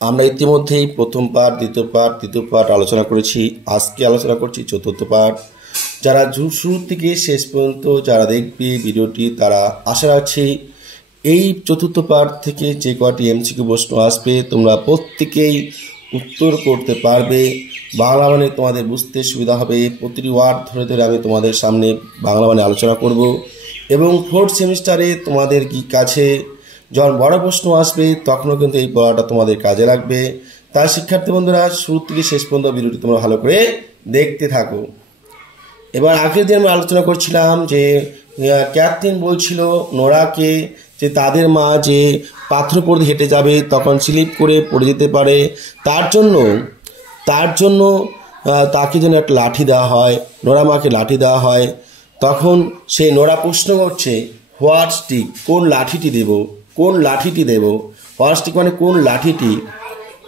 আমরা ইতিমধ্যেই প্রথম পাঠ, দ্বিতীয় পাঠ, তৃতীয় পাঠ আলোচনা করেছি। আজকে আলোচনা করছি চতুর্থ পাঠ। যারা শুরু থেকে শেষ পর্যন্ত যারা দেখবে ভিডিওটি, তারা আশা রাখছি এই চতুর্থ পাঠ থেকে যে কটি এমসিকিউ প্রশ্ন আসবে তোমরা প্রত্যেকেই উত্তর করতে পারবে। বাংলা মানে তোমাদের বুঝতে সুবিধা হবে। প্রতিটি ওয়ার্ড ধরে ধরে আমি তোমাদের সামনে বাংলা মানে আলোচনা করব এবং ফোর্থ সেমিস্টারে তোমাদের কি কাছে যখন বড় প্রশ্ন আসবে তখনও কিন্তু এই পড়াটা তোমাদের কাজে লাগবে। তাই শিক্ষার্থী বন্ধুরা, শুরু থেকে শেষ পর্যন্ত ভিডিওটি তোমরা ভালো করে দেখতে থাকো। এবার আগের দিন আমরা আলোচনা করছিলাম যে ক্যাথরিন বলছিল নোরাকে যে তাদের মা যে পাথর পড়ে হেঁটে যাবে তখন স্লিপ করে পড়ে যেতে পারে, তার জন্য তাকে যেন একটা লাঠি দেওয়া হয়, নোরা মাকে লাঠি দেওয়া হয়। তখন সেই নোরা প্রশ্ন করছে হোয়াট স্টিক, কোন লাঠিটি দেব, কোন লাঠিটি দেব। হোয়াট স্টিক মানে কোন লাঠিটি।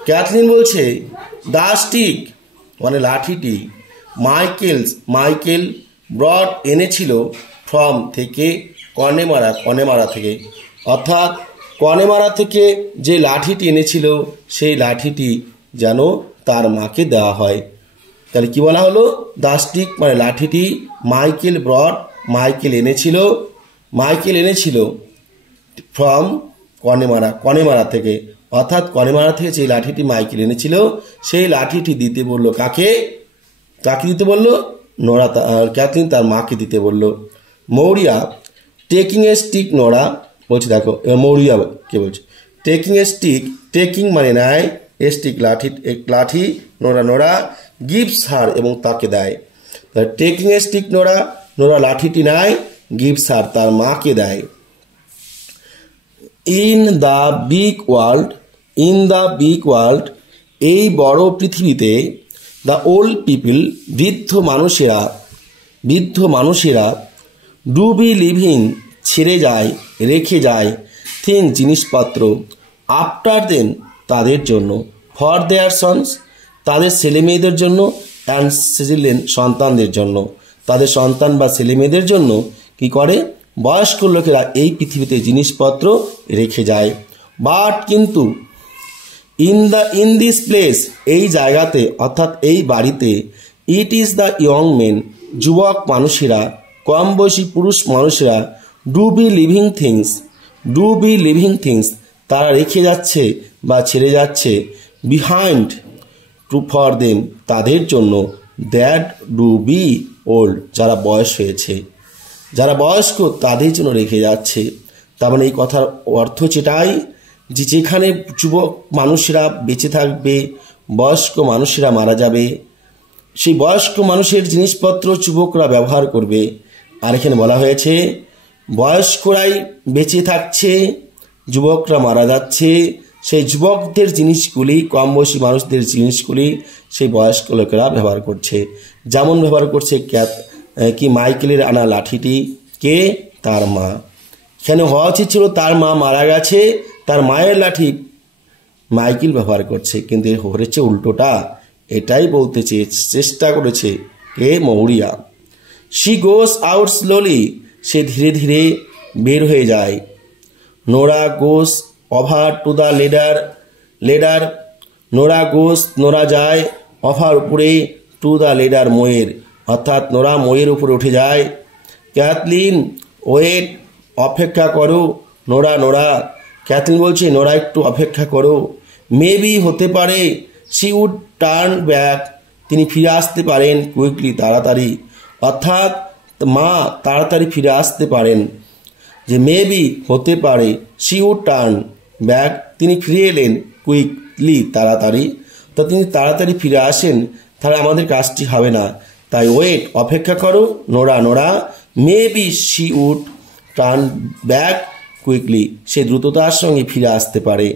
ক্যাথরিন বলছে দ্য স্টিক মানে লাঠিটি মাইকেল ব্রড এনেছিল ফ্রম থেকে কনেমারা থেকে, অর্থাৎ কনেমারা থেকে যে লাঠিটি এনেছিল সেই লাঠিটি যেন তার মাকে দেওয়া হয়। তাহলে কি বলা হলো? দ্য স্টিক মানে লাঠিটি মাইকেল এনেছিল ফ্রম কনেমারা থেকে, অর্থাৎ কনেমারা থেকে যে লাঠিটি মাইকেল এনেছিল সেই লাঠিটি দিতে বলল কাকে দিতে বলল? নোরা, ক্যাথরিন তার মাকে দিতে বলল। Maurya taking a stick, Nora বলছে দেখো মৌরিয়া কে বলছে টেকিং মানে নেয়, এ স্টিক লাঠি, নোরা গিভস হার এবং তাকে দেয়। টেকিং এ স্টিক নোরা লাঠিটি নেয়, গিভস হার তার মাকে দেয়। ইন দ্য বিগ ওয়ার্ল্ড এই বড় পৃথিবীতে, দ্য ওল্ড পিপল বৃদ্ধ মানুষেরা ডু বি লিভিং রেখে যায় থিং জিনিসপত্র, আফটার দেন তাদের জন্য, ফর দেয়ার সন্স তাদের ছেলে মেয়েদের জন্য, অ্যান্ড চিলড্রেন সন্তানদের জন্য, তাদের সন্তান বা ছেলে মেয়েদের জন্য কি করে? বয়স্ক লোকেরা এই পৃথিবীতে জিনিসপত্র রেখে যায়। বাট কিন্তু ইন দিস প্লেস এই জায়গাতে অর্থাৎ এই বাড়িতে, it is the young men যুবক মানুষেরা, কম বয়সী পুরুষ মানুষেরা ডু বি লিভিং থিংস তারা রেখে যাচ্ছে বা ছেড়ে যাচ্ছে, বিহাইন্ড টু ফর দেম তাদের জন্য, দ্যাট ডু বি ওল্ড যারা বয়স হয়েছে, যারা বয়স্ক তাদের জন্য রেখে যাচ্ছে। তার মানে এই কথার অর্থ যেটাই যে যেখানে যুবক মানুষেরা বেঁচে থাকবে, বয়স্ক মানুষেরা মারা যাবে, সেই বয়স্ক মানুষের জিনিসপত্র যুবকরা ব্যবহার করবে। আর এখানে বলা হয়েছে বয়স্করাই বেঁচে থাকছে, যুবকরা মারা যাচ্ছে, সেই যুবকদের জিনিসগুলি, কম বয়সী মানুষদের জিনিসগুলি সেই বয়স্ক লোকেরা ব্যবহার করছে। যেমন ব্যবহার করছে মাইকেলের আনা লাঠিটি, কে? তার মা। এখানে হওয়া উচিত ছিল তার মা মারা গেছে, তার মায়ের লাঠি মাইকেল ব্যবহার করছে, কিন্তু হয়েছে উল্টোটা। এটাই বলতে চেষ্টা করেছে কে? Maurya. She goes out slowly সে ধীরে ধীরে বের হয়ে যায়। Nora goes over to the ladder Nora যায় ওভার উপরে, টু দ্য লেডার ময়ের, অর্থাৎ নোরা ময়ের উপরে উঠে যায়। ক্যাথরিন ওয়েট অপেক্ষা করো, নোরা ক্যাথরিন বলছে নোরা একটু অপেক্ষা করো। মেবি হতে পারে, শি উড টার্ন ব্যাক তিনি ফিরে আসতে পারেন, কুইকলি তাড়াতাড়ি, অর্থাৎ মা তাড়াতাড়ি ফিরে আসতে পারেন। যে মেবি হতে পারে, শি উড টার্ন ব্যাক তিনি ফিরে এলেন, কুইকলি তাড়াতাড়ি, তা তিনি তাড়াতাড়ি ফিরে আসেন, তাহলে আমাদের কাজটি হবে না। তাই ওয়েট অপেক্ষা করো, Nora maybe she would turn back quickly সে দ্রুততার সঙ্গে ফিরে আসতে পারে।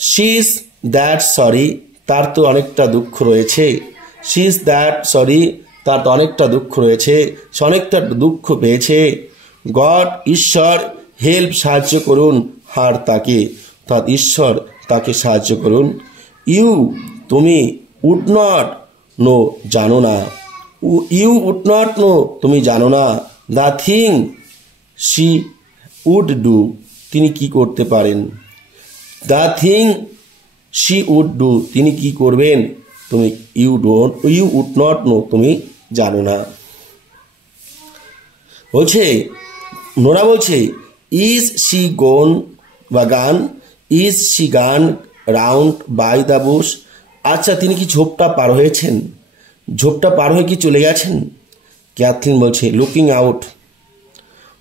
শি ইজ দ্যাট সরি তার তো অনেকটা দুঃখ রয়েছে, শি ইজ দ্যাট সরি তার তো অনেকটা দুঃখ রয়েছে, সে অনেকটা দুঃখ পেয়েছে। গড ঈশ্বর হেল্প সাহায্য করুন, হার তাকে, অর্থাৎ ঈশ্বর তাকে সাহায্য করুন। ইউ তুমি, উড নট নো জানো না, তুমি জানো না। The thing she would do তিনি কি করতে পারেন। The thing she would do, তিনি কি করবেন, তুমি ইউ উড নট নো, তুমি জানো না। বলছে নোরা বলছে ইজ শি গোন বা গান, ইজ শি গান রাউন্ড বাই দ্য বুশ, আচ্ছা তিনি কি ঝোপটা পার হয়েছেন, ঝোপটা পার হয়ে কি চলে গেছেন। ক্যাথলিন বলছে লুকিং আউট,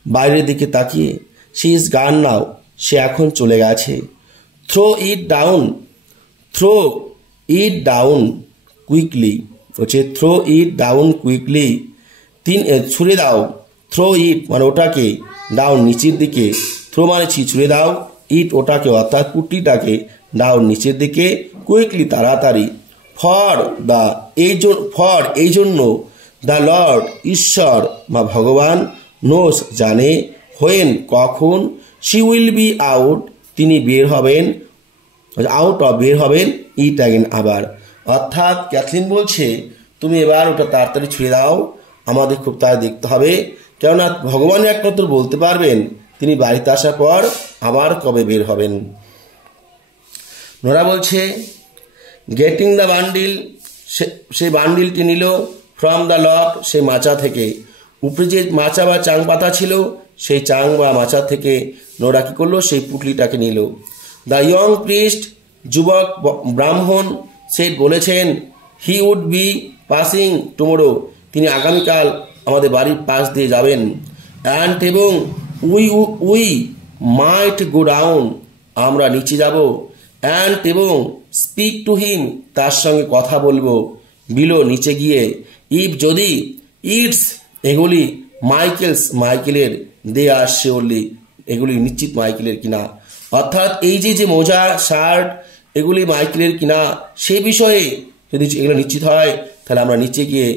বাইরের দিকে তাকিয়ে, শি ইজ গান নাও, সে এখন চলে গেছে। Throw it down, throw it down quickly, বলছে থ্রো ইট ডাউন কুইকলি, ছুঁড়ে দাও, থ্রো ইট মানে ওটাকে, ডাউন নিচের দিকে, থ্রো মানে ছুঁড়ে দাও, ইট ওটাকে অর্থাৎ পুটলিটাকে, ডাউন নিচের দিকে, কুইকলি তাড়াতাড়ি, ফর এই জন্য, দ্য লর্ড ঈশ্বর বা ভগবান, নোস জানে, হোয়েন কখন, শি উইল বি আউট তিনি বের হবেন, আউট অফ বের হবেন, ইট অ্যাগেন আবার, অর্থাৎ ক্যাথলিন বলছে তুমি এবার ওটা তাড়াতাড়ি ছুঁড়ে দাও, আমাদের খুব তাড়াতাড়ি দেখতে হবে, কেননা ভগবান একমাত্র বলতে পারবেন তিনি বাড়িতে আসার পর আবার কবে বের হবেন। নোরা বলছে গেটিং দ্য বান্ডিল, সেই বান্ডিলটি নিল, ফ্রম দ্য লফট সেই মাচা থেকে, উপরে যে মাচা বা চাং পাতা ছিল সেই চাং বা মাচা থেকে নোরা কী করলো, সেই পুটলিটাকে নিল। দ্য ইয়ং প্রিস্ট যুবক ব্রাহ্মণ সে বলেছেন he would be passing tomorrow তিনি আগামীকাল আমাদের বাড়ির পাশ দিয়ে যাবেন। অ্যান্ড এবং উই মাইট গো ডাউন আমরা নিচে যাব। অ্যান্ড এবং স্পিক টু হিম তার সঙ্গে কথা বলবো, বিলো নিচে গিয়ে, ইফ যদি, ইটস এগুলি মাইকেলের, দে আর শিওরলি এগুলি নিশ্চিত মাইকেলের কিনা, অর্থাৎ এই যে মোজা শার্ট এগুলি মাইকেলের কিনা সে বিষয়ে যদি এগুলো নিশ্চিত হয় তাহলে আমরা নিচে গিয়ে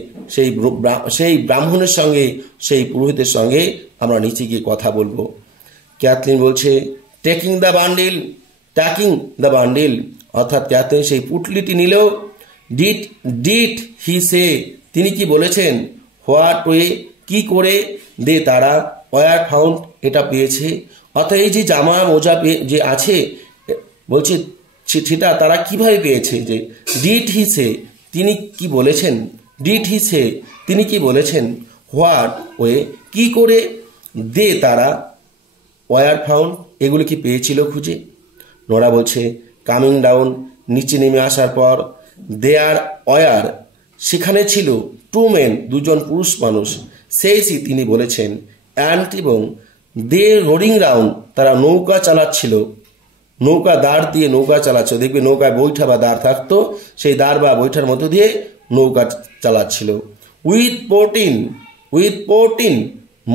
সেই ব্রাহ্মণের সঙ্গে, সেই পুরোহিতের সঙ্গে আমরা নিচে গিয়ে কথা বলবো। ক্যাথলিন বলছে টেকিং দ্য বান্ডিল, অর্থাৎ ক্যাথলিন সেই পুটলিটি নিল। ডিড হি সে তিনি কি বলেছেন, হোয়াট ওয়ে কি করে, দে তারা, ওয়ার ফাউন্ড এটা পেয়েছে, অর্থাৎ এই যে জামা মোজা যে আছে বলছে সেটা তারা কিভাবে পেয়েছে। যে ডিড হি সে তিনি কি বলেছেন, ডিড হি সে তিনি কি বলেছেন, হোয়াট ওয়ে কি করে, দে তারা, ওয়ার ফাউন্ড এগুলো কি পেয়েছিল খুঁজে। নোরা বলছে কামিং ডাউন নিচে নেমে আসার পর, দেয়ার ওয়ার সেখানে ছিল, টু মেন দুজন পুরুষ মানুষ, সেইসি তিনি বলেছেন, অ্যান্ড এবং দে রোডিং রাউন্ড তারা নৌকা চালাচ্ছিল, নৌকা দাঁড় দিয়ে নৌকা চালাচ্ছিল, দেখবে নৌকায় বৈঠা বা দাঁড় থাকতো, সেই দাঁড় বা বৈঠার মধ্য দিয়ে নৌকা চালাচ্ছিল। উইথ পোর্টিন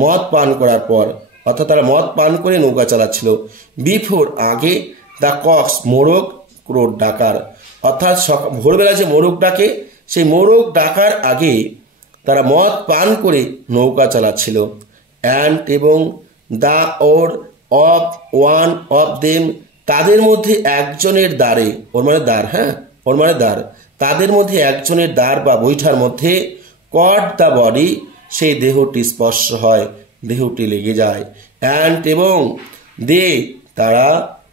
মদ পান করার পর, অর্থাৎ তারা মদ পান করে নৌকা চালাচ্ছিল। বিফোর আগে, দ্য কক্স মোরগ ক্রোড ডাকার, অর্থাৎ ভোরবেলা যে মোরগ ডাকে সেই মোরগ ডাকার আগে তারা মদ পান করে নৌকা চালাচ্ছিল। অ্যান্ড এবং the or of one of them তাদের মধ্যে একজনের দ্বারে, ওর মানে দ্বার, হ্যাঁ ওর মানে দ্বার, তাদের মধ্যে একজনের দ্বার বা বৈঠার মধ্যে, কট দ্য বডি সেই দেহটি স্পর্শ হয়, দেহটি লেগে যায়। অ্যান্ড এবং দে তারা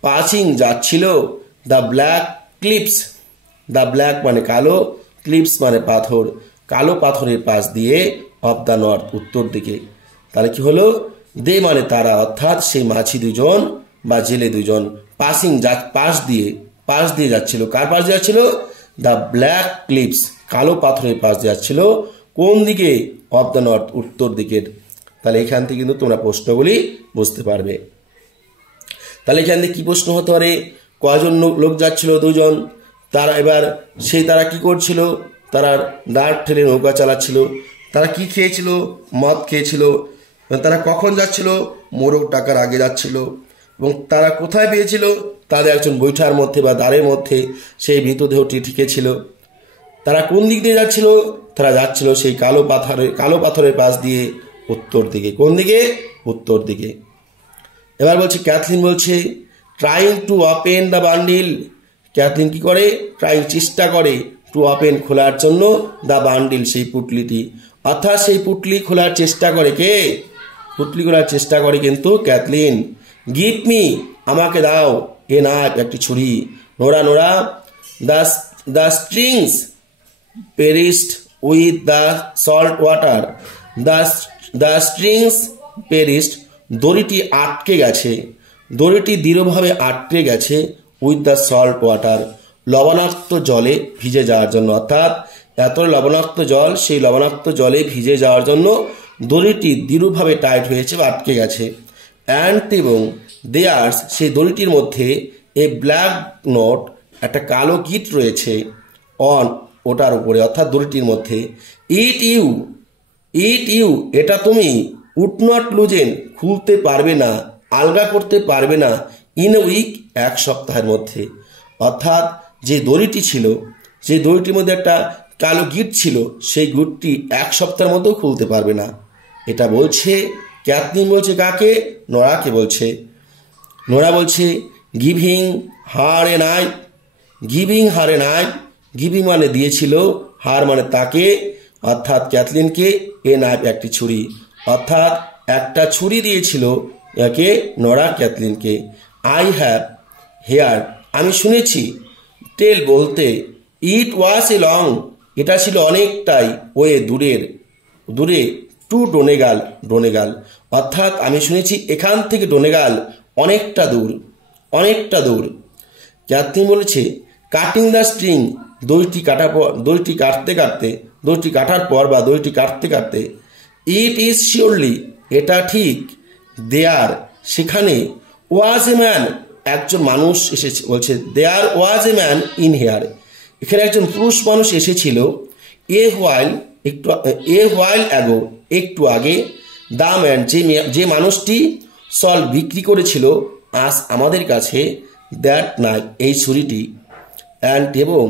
পাসিং যাচ্ছিল, the black clips, the black মানে কালো, ক্লিপস মানে পাথর, কালো পাথরের পাশ দিয়ে, অফ দ্য নর্থ উত্তর দিকে। তাহলে কি হলো, দে মানে তারা, অর্থাৎ সেই মাঝি দুজন বা জেলে দুজন, পাশ দিয়ে যাচ্ছিল, কার পাশ দিয়ে যাচ্ছিল, দ্য ব্ল্যাক ক্লিপস কালো পাথরের পাশ দিয়ে যাচ্ছিল, কোন দিকে, অফ দ্য নর্থ উত্তর দিকের। তাহলে এখান থেকে কিন্তু তোমরা প্রশ্নগুলি বুঝতে পারবে। তাহলে এখান থেকে কি প্রশ্ন হতে পারে, কয়জন লোক যাচ্ছিল, দুজন, তারা এবার তারা কি করছিল, তারা দাঁড় ঠেলে নৌকা চালাচ্ছিল, তারা কি খেয়েছিল, মদ খেয়েছিল, তারা কখন যাচ্ছিল, মোরগ ডাকার আগে যাচ্ছিল, এবং তারা কোথায় পেয়েছিল, তাদের একজন বৈঠার মধ্যে বা দ্বারের মধ্যে সেই মৃতদেহটি ঠেকেছিল। তারা কোন দিক দিয়ে যাচ্ছিল, তারা যাচ্ছিল সেই কালো পাথরের পাশ দিয়ে উত্তর দিকে, কোন দিকে, উত্তর দিকে। এবার বলছে ক্যাথলিন বলছে trying to open the bundle, Kathleen কি করে, ট্রাইং চেষ্টা করে, টু ওপেন খোলার জন্য, দ্য বান্ডিল সেই পুটলিটি, অর্থাৎ সেই পুটলি খোলার চেষ্টা করে কে, পুটলি খোলার চেষ্টা করে কিন্তু ক্যাথলিন। গিভ মি আমাকে দাও, এ না একটি ছুরি। Nora the strings perished with the salt water. The strings perished, দড়িটি আটকে গেছে, দড়িটি দৃঢ়ভাবে আটকে গেছে উইথ দ্য সল্ট ওয়াটার, লবণাক্ত জলে ভিজে যাওয়ার জন্য। অর্থাৎ এত লবণাক্ত জল, সেই লবণাক্ত জলে ভিজে যাওয়ার জন্য দড়িটি দৃঢ়ভাবে টাইট হয়েছে বা আটকে গেছে। অ্যান্ড এবং দেয়ার্স, সেই দড়িটির মধ্যে এ ব্ল্যাক নোট, একটা কালো কীট রয়েছে, অন, ওটার উপরে, অর্থাৎ দড়িটির মধ্যে। ইট ইউ, এটা তুমি উড নট লুজেন, খুলতে পারবে না, আলগা করতে পারবে না, ইন এ উইক, এক সপ্তাহের মধ্যে। অর্থাৎ যে দড়িটি ছিল, সেই দড়িটির মধ্যে একটা কালো গিট ছিল, সেই গিটটি এক সপ্তাহের মধ্যেও খুলতে পারবে না। এটা বলছে ক্যাথলিন, বলছে কাকে? নোরাকে বলছে। নোরা বলছে giving her a knife, giving her a knife, giving মানে দিয়েছিল, হার মানে তাকে, অর্থাৎ ক্যাথলিনকে, এ নাইফ একটি ছুরি, অর্থাৎ একটা ছুরি দিয়েছিল একে, নোরা ক্যাথলিনকে। আই হ্যাভ হেয়ার, আমি শুনেছি, টেল বলতে, ইট ওয়াজ এ লং, এটা ছিল অনেকটাই, ওয়ে দূরে, টু ডোনেগাল, অর্থাৎ আমি শুনেছি এখান থেকে ডোনেগাল অনেকটা দূর। ক্যাথলিন বলেছে কাটিং দ্য স্ট্রিং, দড়িটি কাটার পর বা দড়িটি কাটতে, ইট ইজ শিওরলি, এটা ঠিক, দেয়ার, সেখানে, ওয়াজ এ ম্যান, একজন মানুষ এসেছে, বলছে দেয়ার ওয়াজ এ ম্যান ইন হেয়ার, এখানে একজন পুরুষ মানুষ এসেছিল, এ হোয়াইল অ্যাগো, একটু আগে, দ্য ম্যান, যে মানুষটি সল বিক্রি করেছিল আজ আমাদের কাছে, দ্যাট নাইফ, এই ছুরিটি। অ্যান্ড এবং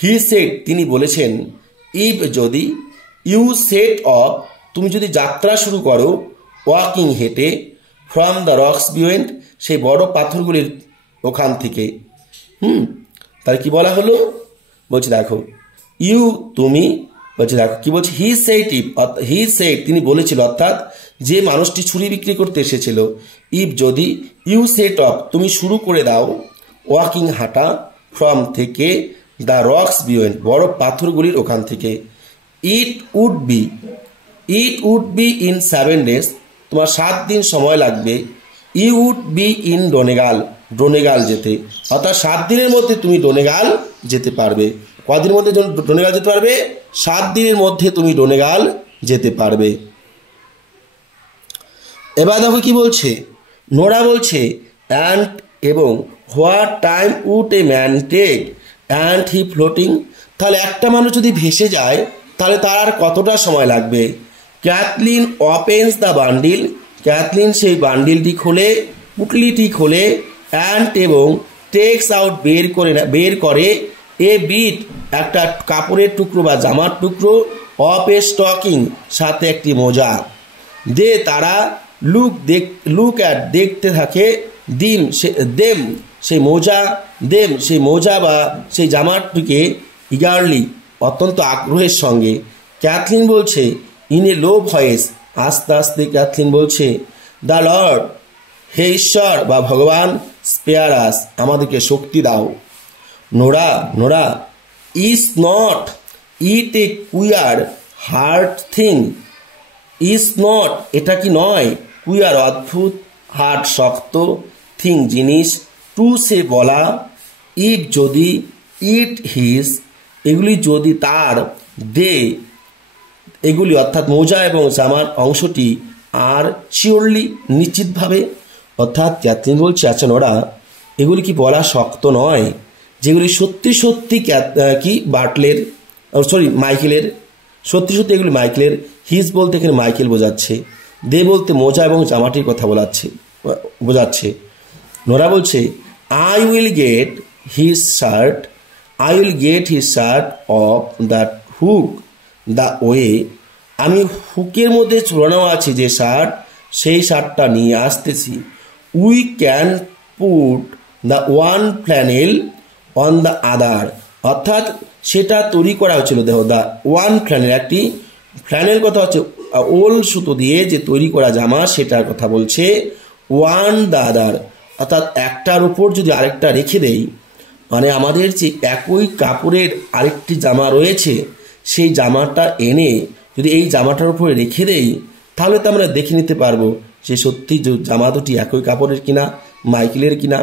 হি সেড, তিনি বলেছেন, ইফ যদি, ইউ সেট অফ, তুমি যদি যাত্রা শুরু করো, ওয়াকিং হেঁটে, ফ্রম দ্য রক্স বিহাইন্ড, সেই বড় পাথরগুলির ওখান থেকে। তাহলে কি বলা হলো? বলছে দেখো, ইউ, তুমি, বলছে দেখো কি বলছে, হি সেড, তিনি বলেছিল, অর্থাৎ যে মানুষটি ছুরি বিক্রি করতে এসেছিল, ইফ যদি, ইউ সেট অফ, তুমি শুরু করে দাও, ওয়াকিং হাঁটা, ফ্রম থেকে, দ্য রক্স বিহাইন্ড, বড় পাথরগুলির ওখান থেকে, it would be in 7 days, তোমার 7 দিন সময় লাগবে, you would be in Donegal যেতে, অর্থাৎ 7 দিনের মধ্যে তুমি ডোনেগাল যেতে পারবে। কদিনের মধ্যে ডোনেগাল যেতে পারবে? 7 দিনের মধ্যে তুমি ডোনেগাল যেতে পারবে। এবার দেখো কি বলছে, নোরা বলছে অ্যান্ড এবং what time would a man take and he floating, তাহলে একটা মানুষ যদি ভেসে যায় তাহলে তার আর কতটা সময় লাগবে? Kathleen opens the bundle, Kathleen সেই বান্ডিলটি খোলে, পুটলিটি খোলে, অ্যান্ড এবং টেক্স আউট, বের করে, এ বিট, একটা কাপড়ের টুকরো বা জামার টুকরো, অফ এ স্টকিং, সাথে একটি মোজা, দে, তারা, লুক অ্যাট, দেখতে থাকে, সেই মোজা বা সেই জামাটিকে, ইগারলি, অত্যন্ত আগ্রহের সঙ্গে। ক্যাথলিন বলছে ইন এ লো ভয়েস, আস্তে আস্তে ক্যাথলিন বলছে, দ্য লর্ড, হে ঈশ্বর বা ভগবান, স্পেয়ার আস, আমাদেরকে শক্তি দাও। Nora, is not it A queer hard thing, is not, এটা কি নয়, কুইয়ার, অদ্ভুত, হার্ড, শক্ত, থিং, জিনিস, টু, সে, বলা, ইফ, যদি, ইট, হিজ, এগুলি যদি তার, দে, এগুলি অর্থাৎ মোজা এবং জামার অংশটি, আর শিওরলি, নিশ্চিতভাবে, অর্থাৎ ক্যাথলিন বলছে আচ্ছা নোরা, এগুলি কি বলা শক্ত নয়, যেগুলি সত্যি কি মাইকেলের, সত্যি এগুলি মাইকেলের, হিজ বলতে এখানে মাইকেল বোঝাচ্ছে, দে বলতে মোজা এবং জামাটির কথা বোঝাচ্ছে। নোরা বলছে I will get his shirt of that hook the way, আমি হুকের মধ্যে ঝুলানো আছে যে শার্ট, সেই শার্টটা নিয়ে আসতেছি। We can put the one flannel on the other, অর্থাৎ সেটা তৈরি করা হচ্ছিল, দেখো দ্য ওয়ান ফ্ল্যানেল, একটি ফ্ল্যানেল কথা হচ্ছে ওল সুতো দিয়ে যে তৈরি করা জামা, সেটার কথা বলছে। ওয়ান দ্য আদার, অর্থাৎ একটার উপর যদি আরেকটা রেখে দেই, মানে আমাদের যে একই কাপড়ের আরেকটি জামা রয়েছে, সেই জামাটা এনে যদি এই জামাটার উপরে রেখে দেই, তাহলে তো আমরা দেখে নিতে পারবো যে সত্যি জামা দুটি একই কাপড়ের কিনা, মাইকেলের কিনা।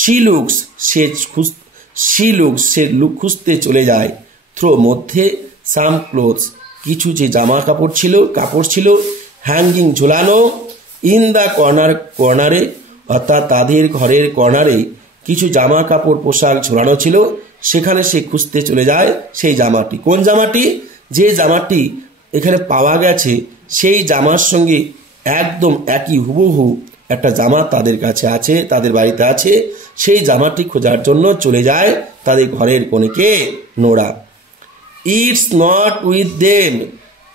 সে লুক খুঁজতে চলে যায়। থ্রো মধ্যে সাম ক্লোথস, কিছু যে জামা কাপড় ছিল হ্যাঙ্গিং ঝোলানো, ইন দ্য কর্নারে অর্থাৎ তাদের ঘরের কর্নারে কিছু জামা কাপড় পোশাক ঝোলানো ছিল, সেখানে সে খুঁজতে চলে যায় সেই জামাটি। কোন জামাটি? যে জামাটি এখানে পাওয়া গেছে সেই জামার সঙ্গে একদম একই হুবহু একটা জামা তাদের কাছে আছে, তাদের বাড়িতে আছে। সেই জামাটি খোঁজার জন্য চলে যায় তাদের ঘরের কনেকে Nora. It's not with them,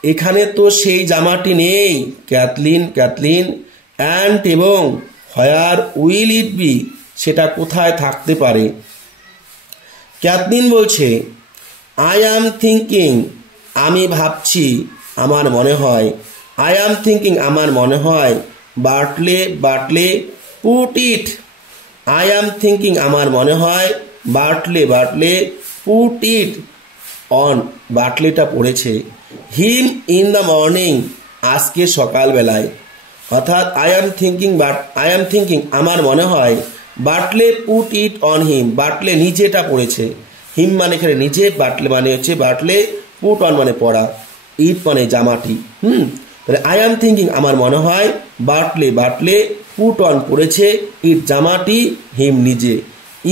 এখানে তো সেই জামাটি নেই। ক্যাথলিন অ্যান্ড এবং হোয়ার উইল ইট বি, সেটা কোথায় থাকতে পারে? ক্যাথলিন বলছে, আই অ্যাম থিঙ্কিং, আমি ভাবছি, আমার মনে হয়। আই অ্যাম থিঙ্কিং, আমার মনে হয়। Bartley put it, I am thinking, আমার মনে হয়। বার্টলে পুট ইট অন, বার্টলেটা পড়েছে। হিম ইন দ্য মর্নিং, আজকে সকালবেলায়। অর্থাৎ আই অ্যাম থিঙ্কিং আমার মনে হয়। Bartley put it on him, বার্টলে নিজেটা পড়েছে। হিম মানে এখানে নিজে, বার্টলে মানে হচ্ছে বার্টলে, পুট অন মানে পড়া, ইট মানে জামাটি। তাহলে আই অ্যাম থিঙ্কিং আমার মনে হয়, বার্টলে পুট অন পড়েছে, ইট জামাটি, হিম নিজে,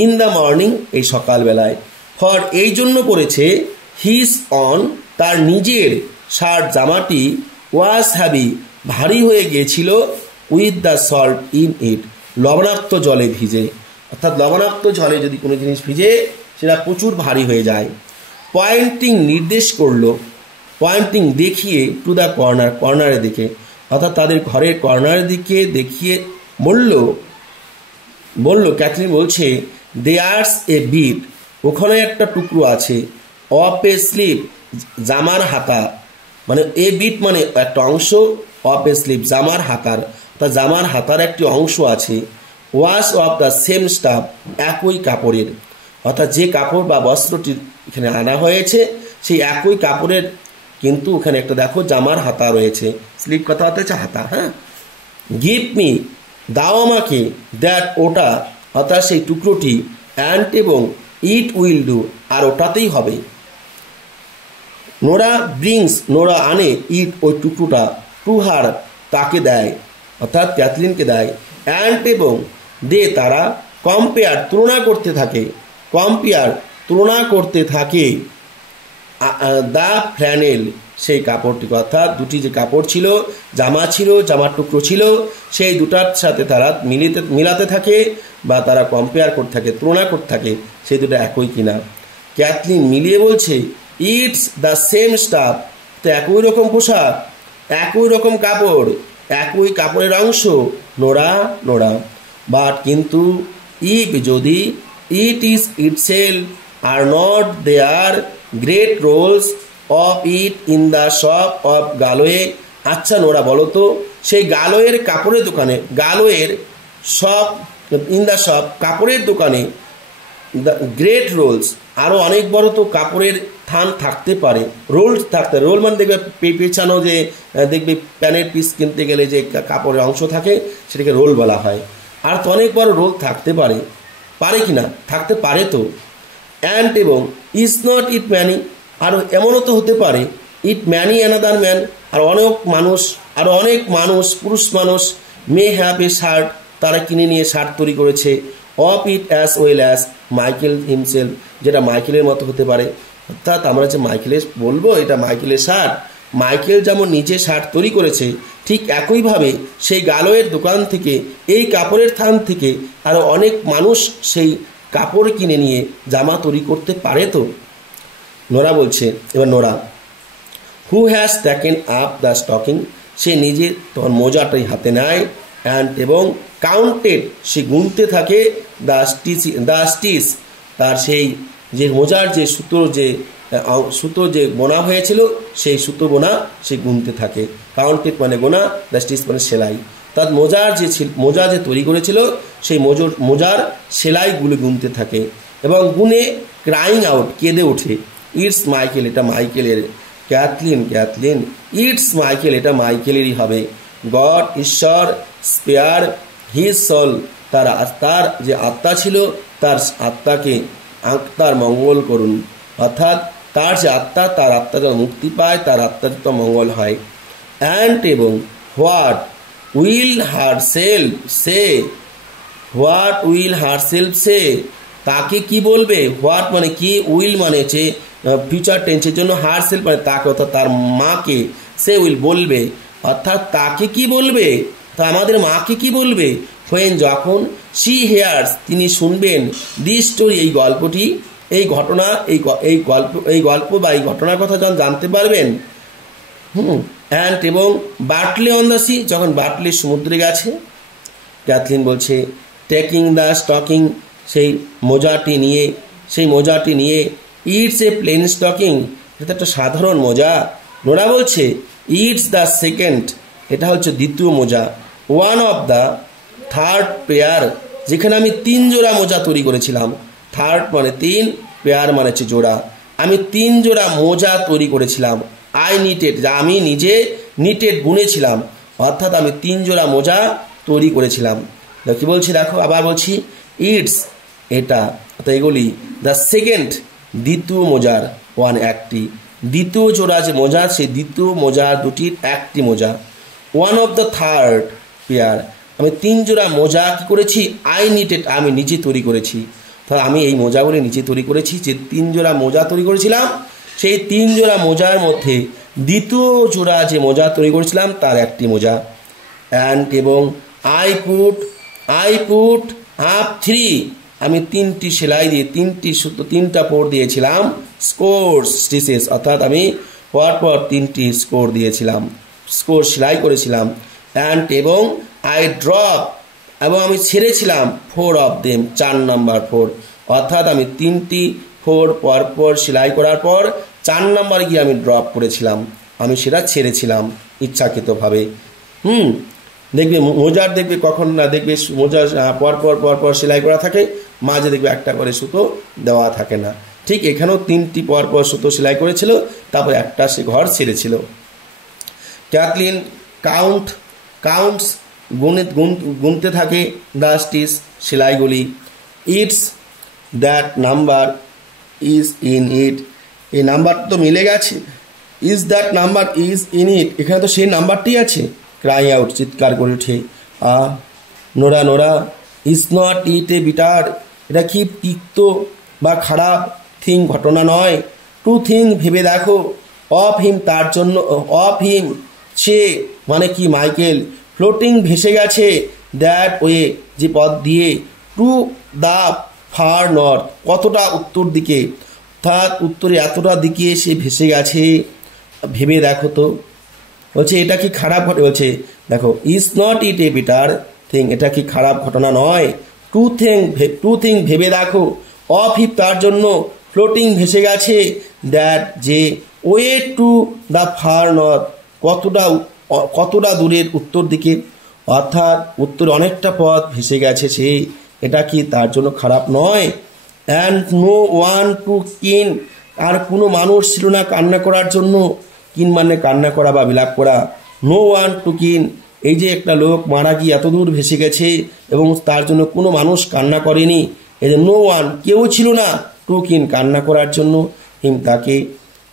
ইন দ্য মর্নিং এই সকালবেলায়। ফর এই জন্য পড়েছে, হিজ অন তার নিজের শার্ট জামাটি, ওয়াজ হ্যাভি ভারী হয়ে গিয়েছিল, with the salt in it লবণাক্ত জলে ভিজে। অর্থাৎ লবণাক্ত জলে যদি কোনো জিনিস ভিজে সেটা প্রচুর ভারী হয়ে যায়। পয়েন্টিং নির্দেশ করলো, পয়েন্টিং দেখিয়ে, টু দ্য কর্নারের দিকে, অর্থাৎ তাদের ঘরের কর্নারের দিকে দেখিয়ে বলল ক্যাথলিন বলছে, দেয়ার্স এ বিট, ওখানে একটা টুকরো আছে, অফ এ স্লিপ জামার হাতা, মানে এ বিট মানে একটা অংশ, অফ এ স্লিপ জামার হাতার, তা জামার হাতার একটি অংশ আছে। Wash of the same staff একই কাপড়ের, অর্থাৎ যে কাপড় বা বস্ত্রটি এখানে আনা হয়েছে সেই একই কাপড়ের, কিন্তু ওখানে একটা দেখো জামার হাতা রয়েছে। স্লিপ কথা হচ্ছে হাতা। হ্যাঁ, গিভ মি দাও আমাকে, দ্যাট ওটা, অর্থাৎ সেই টুকরোটি, অ্যান্ড এবং ইট উইল ডু আর ওটাতেই হবে। নোরা আনে ইট ওই টুকরোটা, টু হার তাকে দেয়, অর্থাৎ ক্যাথলিনকে দেয়। অ্যান্ড এবং দে তারা, কম্পেয়ার তুলনা করতে থাকে দ্য ফ্ল্যানেল সেই কাপড়টি, অর্থাৎ দুটি যে কাপড় ছিল, জামার টুকরো ছিল, সেই দুটার সাথে তারা মিলাতে থাকে বা তারা কম্পেয়ার করতে থাকে, তুলনা করতে থাকে সেই দুটো একই কিনা। ক্যাথলিন মিলিয়ে বলছে, ইটস দ্য সেম স্টাফ, তো একই রকম পোশাক, একই রকম কাপড়, একই কাপড়ের অংশ। নোরা বাট কিন্তু, ইফ যদি, it is itself are not there great rolls of it in the shop of Galway. আচ্ছা নোরা বলো তো, সেই গালোয়ের কাপড়ের দোকানে, গালোয়ের শপ ইন দ্য শপ কাপড়ের দোকানে, দ্য গ্রেট রোলস আরও অনেক বড় তো কাপড়ের থান থাকতে পারে, রোল মানে দেখবে পেছানো যে দেখবে প্যানের পিস কিনতে গেলে যে কাপড়ের অংশ থাকে সেটাকে রোল বলা হয়। আর তো অনেক বড় রোল থাকতে পারে কি না? থাকতে পারে তো। অ্যান্ড এবং ইজ নট ইট ম্যানি, আর এমনও তো হতে পারে, ইট ম্যানি অ্যানাদার ম্যান, আর অনেক মানুষ পুরুষ মানুষ, মে হ্যাভ এ শার্ট তারা কিনে নিয়ে শার্ট তৈরি করেছে, of it as well as Michael himself যেটা মাইকেলের মতো হতে পারে। অর্থাৎ আমরা যে মাইকেলের বলবো এটা মাইকেলের শার্ট, মাইকেল যেমন নিজে শার্ট তৈরি করেছে ঠিক একইভাবে সেই গালোয়ের দোকান থেকে, এই কাপড়ের থান থেকে আরও অনেক মানুষ সেই কাপড় কিনে নিয়ে জামা তৈরি করতে পারে তো। নোরা বলছে, এবার Nora, who has taken up the stocking, সে নিজে তখন মোজাটাই হাতে নেয়, অ্যান্ড এবং কাউন্টেড সে গুনতে থাকে, দ্য স্টিচ তার সেই যে মোজার যে সুতো যে বোনা হয়েছিল সেই সুতো বোনা সে গুনতে থাকে। কাউন্টেড মানে গোনা, দ্য স্টিচ মানে সেলাই। তার মোজা যে তৈরি করেছিল সেই মোজার সেলাইগুলো গুনতে থাকে। এবং গুনে ক্রাইং আউট, কেঁদে ওঠে। ইটস মাইকেল, এটা মাইকেলের। ক্যাথলিন, ক্যাথলিন, ইটস মাইকেল, এটা মাইকেলেরই হবে। গড, ঈশ্বর, স্পেয়ার হিজ সোল, তার যে আত্মা ছিল তার আত্মাকে, আত্মার মঙ্গল করুন, অর্থাৎ তার যে আত্মা, তার আত্মা যেন মুক্তি পায়, তার আত্মার তো মঙ্গল হয়। অ্যান্ড এবং what will herself say, what will herself say, তাকে কি বলবে। হোয়াট মানে কি, উইল মানে হচ্ছে ফিউচার টেন্সের জন্য, হার সেলফ মানে তাকে, অর্থাৎ তার মাকে, সে উইল বলবে, অর্থাৎ তাকে কি বলবে, তা আমাদের মাকে কি বলবে। হোয়েন যখন, শি হেয়ার্স তিনি শুনবেন, দি স্টোরি এই গল্পটি, এই ঘটনা, এই গল্প বা এই ঘটনার কথা যখন জানতে পারবেন। অ্যান্ড এবং বাটলে অন দ্য সি, যখন বাটলে সমুদ্রে গেছে। ক্যাথলিন বলছে টেকিং দ্য স্টকিং, সেই মোজাটি নিয়ে, ইটস এ প্লেন স্টকিং, এটা একটা সাধারণ মোজা। নোরা বলছে ইটস দ্য সেকেন্ড, এটা হচ্ছে দ্বিতীয় মোজা। One of the third pair, যেখানে আমি 3 জোড়া মোজা তৈরি করেছিলাম। থার্ড মানে 3, পেয়ার মানে হচ্ছে জোড়া। আমি 3 জোড়া মোজা তৈরি করেছিলাম। আই নিটেড, যা আমি নিজে, নিটেড বুনেছিলাম, অর্থাৎ আমি 3 জোড়া মোজা তৈরি করেছিলাম। কি বলছি দেখো, আবার বলছি ইটস, এটা, অর্থাৎ এগুলি দ্য সেকেন্ড, দ্বিতীয় মোজার, ওয়ান একটি, দ্বিতীয় জোড়া যে মোজা, সেই দ্বিতীয় মোজা দুটির একটি মোজা। One of the third pair, আমি 3 জোড়া মোজা কী করেছি, আই নিটেড আমি নিজে তৈরি করেছি। তাহলে আমি এই মোজাগুলি নিজে তৈরি করেছি। যে 3 জোড়া মোজা তৈরি করেছিলাম, সেই 3 জোড়া মোজার মধ্যে দ্বিতীয় জোড়া যে মোজা তৈরি করেছিলাম তার একটি মোজা। অ্যান্ড এবং আই পুট আপ 3, আমি 3টি সেলাই দিয়ে, 3টি সুতো, 3টা পোর দিয়েছিলাম। স্কোর স্টিচেস, অর্থাৎ আমি পর 3টি স্কোর দিয়েছিলাম, স্কোর সেলাই করেছিলাম। অ্যান্ড এবং আই ড্রপ, এবং আমি ছেড়েছিলাম 4 অফ দেম, 4 নাম্বার 4, অর্থাৎ আমি 3টি 4 পরপর সেলাই করার পর 4 নাম্বার গিয়ে আমি ড্রপ করেছিলাম, আমি সেটা ছেড়েছিলাম ইচ্ছাকৃতভাবে। দেখবে মোজার, দেখবে কখন না দেখবে মোজা পরপর সেলাই করা থাকে, মাঝে দেখবে একটা করে সুতো দেওয়া থাকে না। ঠিক এখানেও 3টি পরপর সুতো সেলাই করেছিল, তারপর একটা সে ঘর ছেড়েছিল। ক্যাথলিন কাউন্টস, গুনতে থাকে দ্য স্টিচ, সেলাইগুলি। It's that number is in it, এই নাম্বার তো মিলে গেছে। Is that number is in it, এখানে তো সেই নাম্বারটি আছে। ক্রাই আউট, চিৎকার করে ওঠে, Nora is not it A bitter, এটা কি তিক্ত বা খারাপ, থিং ঘটনা নয়, টু থিং ভেবে দেখো, অফ হিম তার জন্য, অফ হিম সে মানে কি মাইকেল, ফ্লোটিং ভেসে গেছে, দ্যাট ওয়ে যে পথ দিয়ে, টু দ্য ফার নর্থ কতটা উত্তর দিকে, অর্থাৎ উত্তরে এতটা দিকে সে ভেসে গেছে, ভেবে দেখো তো। বলছে এটা কি খারাপ ঘটে, বলছে দেখো is not it A bitter thing, এটা কি খারাপ ঘটনা নয়। টু থিং ভেবে দেখো, অফ হিপ তার জন্য, ফ্লোটিং ভেসে গেছে, দ্যাট যে, way to the far north কতটা দূরের উত্তর দিকে, অর্থাৎ উত্তরে অনেকটা পথ ভেসে গেছে সে, এটা কি তার জন্য খারাপ নয়। অ্যান্ড নো ওয়ান টু কিন, আর কোনো মানুষ ছিল না কান্না করার জন্য, কিন মানে কান্না করা বা বিলাপ করা। নো ওয়ান টু কিন, এই যে একটা লোক মারা গিয়ে এত দূর ভেসে গেছে এবং তার জন্য কোনো মানুষ কান্না করেনি, এই যে নো ওয়ান কেউ ছিল না, টু কিন কান্না করার জন্য, হিম তাকে,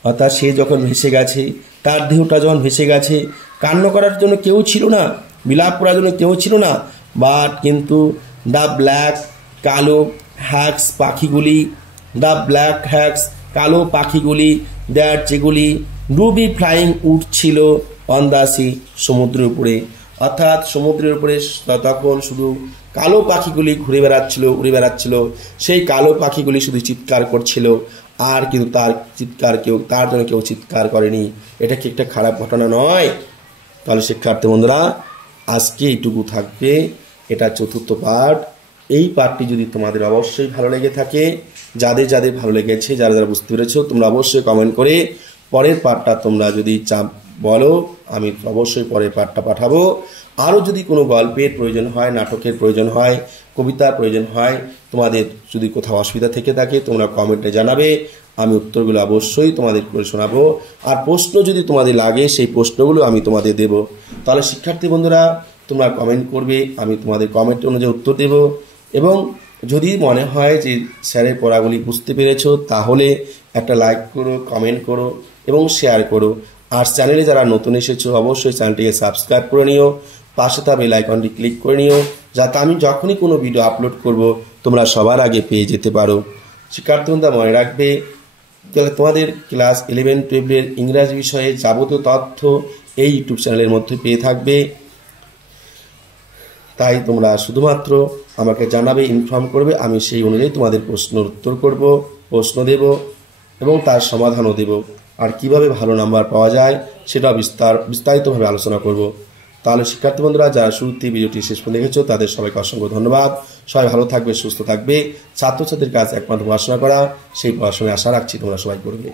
অর্থাৎ সে যখন ভেসে গেছে, তার দেহটা যখন ভেসে গেছে, কান্না করার জন্য কেউ ছিল না, বিলাপ করার জন্য কেউ ছিল না। বাট কিন্তু দ্য ব্ল্যাক কালো হ্যাক্স পাখিগুলি, দ্য ব্ল্যাক হ্যাক্স কালো পাখিগুলি, দ্যাট যেগুলি ডু বি ফ্লাইং উঠছিল অন দ্য সি সমুদ্রের উপরে, অর্থাৎ সমুদ্রের উপরে তখন শুধু কালো পাখিগুলি ঘুরে বেড়াচ্ছিল, উড়ে বেড়াচ্ছিল, সেই কালো পাখিগুলি শুধু চিৎকার করছিল, আর কিন্তু তার জন্য কেউ চিৎকার করেনি। এটা কি একটা খারাপ ঘটনা নয়? তাহলে শিক্ষার্থী বন্ধুরা আজকে এইটুকু থাকবে, এটা চতুর্থ পাঠ। এই পাঠটি যদি তোমাদের অবশ্যই ভালো লেগে থাকে, যাদের ভালো লেগেছে, যারা বুঝতে পেরেছো, তোমরা অবশ্যই কমেন্ট করে পরের পাঠটা তোমরা যদি বলো, আমি অবশ্যই পরের পাঠটা পাঠাবো। আরও যদি কোনো গল্পের প্রয়োজন হয়, নাটকের প্রয়োজন হয়, কবিতার প্রয়োজন হয়, তোমাদের যদি কোথাও অসুবিধা থেকে থাকে তোমরা কমেন্টে জানাবে, আমি উত্তরগুলো অবশ্যই তোমাদের করে শোনাবো। আর প্রশ্ন যদি তোমাদের লাগে সেই প্রশ্নগুলো আমি তোমাদের দেব। তাহলে শিক্ষার্থী বন্ধুরা তোমরা কমেন্ট করবে, আমি তোমাদের কমেন্ট অনুযায়ী উত্তর দেব। এবং যদি মনে হয় যে স্যারের পড়াগুলি বুঝতে পেরেছো তাহলে একটা লাইক করো, কমেন্ট করো এবং শেয়ার করো। আর চ্যানেলে যারা নতুন এসেছো অবশ্যই চ্যানেলটিকে সাবস্ক্রাইব করে নিও, পাশে থাকা বেল আইকনটি ক্লিক করে নিও, যাতে আমি যখনই কোনো ভিডিও আপলোড করব তোমরা সবার আগে পেয়ে যেতে পারো। শিক্ষার্থী বন্ধুরা মনে রাখবে, তোমাদের ক্লাস 11-12 ইংরাজি বিষয়ে যাবতীয় তথ্য এই ইউটিউব চ্যানেলের মধ্যে পেয়ে থাকবে। তাই তোমরা শুধুমাত্র আমাকে জানাবে, ইনফর্ম করবে, আমি সেই অনুযায়ী তোমাদের প্রশ্নের উত্তর করব, প্রশ্ন দেব এবং তার সমাধানও দেব। আর কিভাবে ভালো নাম্বার পাওয়া যায় সেটা বিস্তারিতভাবে আলোচনা করব। তাহলে শিক্ষার্থী বন্ধুরা যারা শুরুতে ভিডিওটি শেষ পর্যন্ত দেখেছো তাদের সবাইকে অসংখ্য ধন্যবাদ। সবাই ভালো থাকবে, সুস্থ থাকবে। ছাত্রছাত্রীর কাজ একমাত্র পড়াশোনা করা, সেই পড়াশোনায় আশা রাখছি তোমরা সবাই করবে।